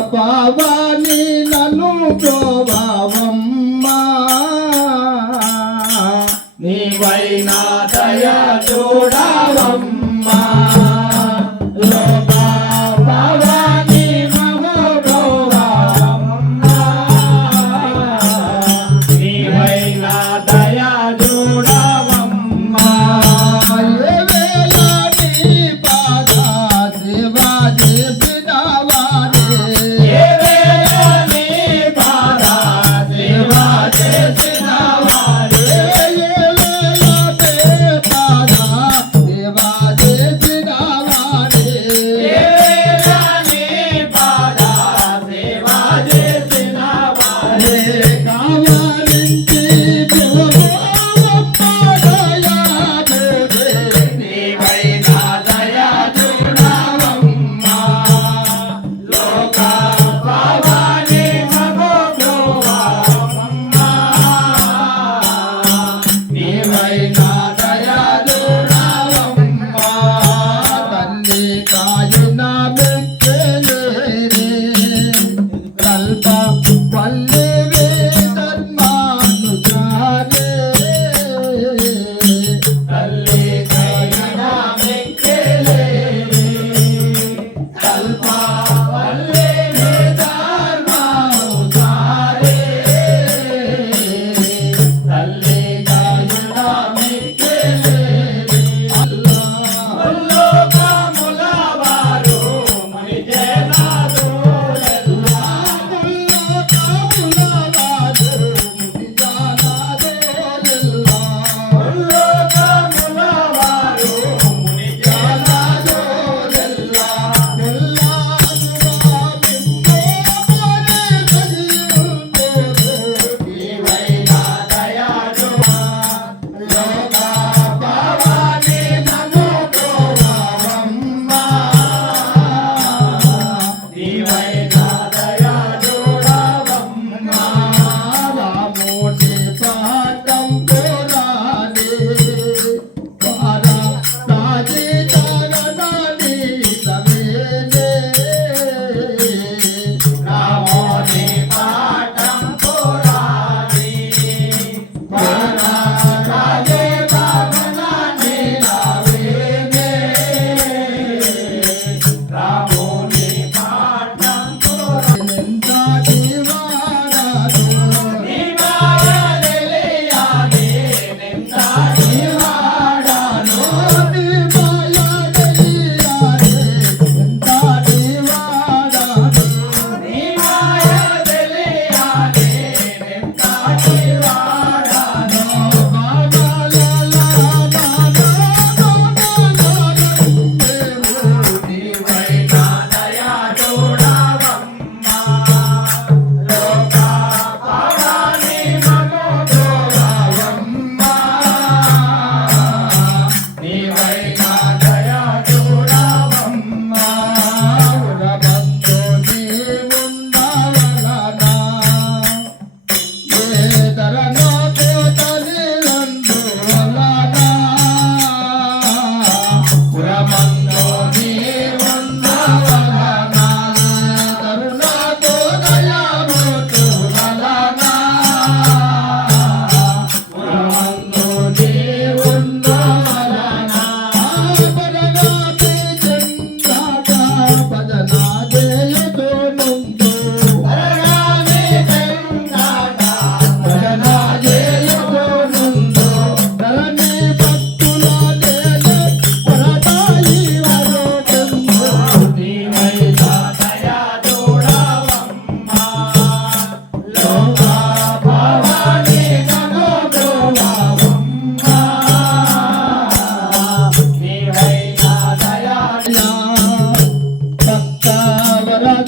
పావాని నన్ను ప్రోభావమ్మా. నీవైనా దయ చూడా నీవైనా रा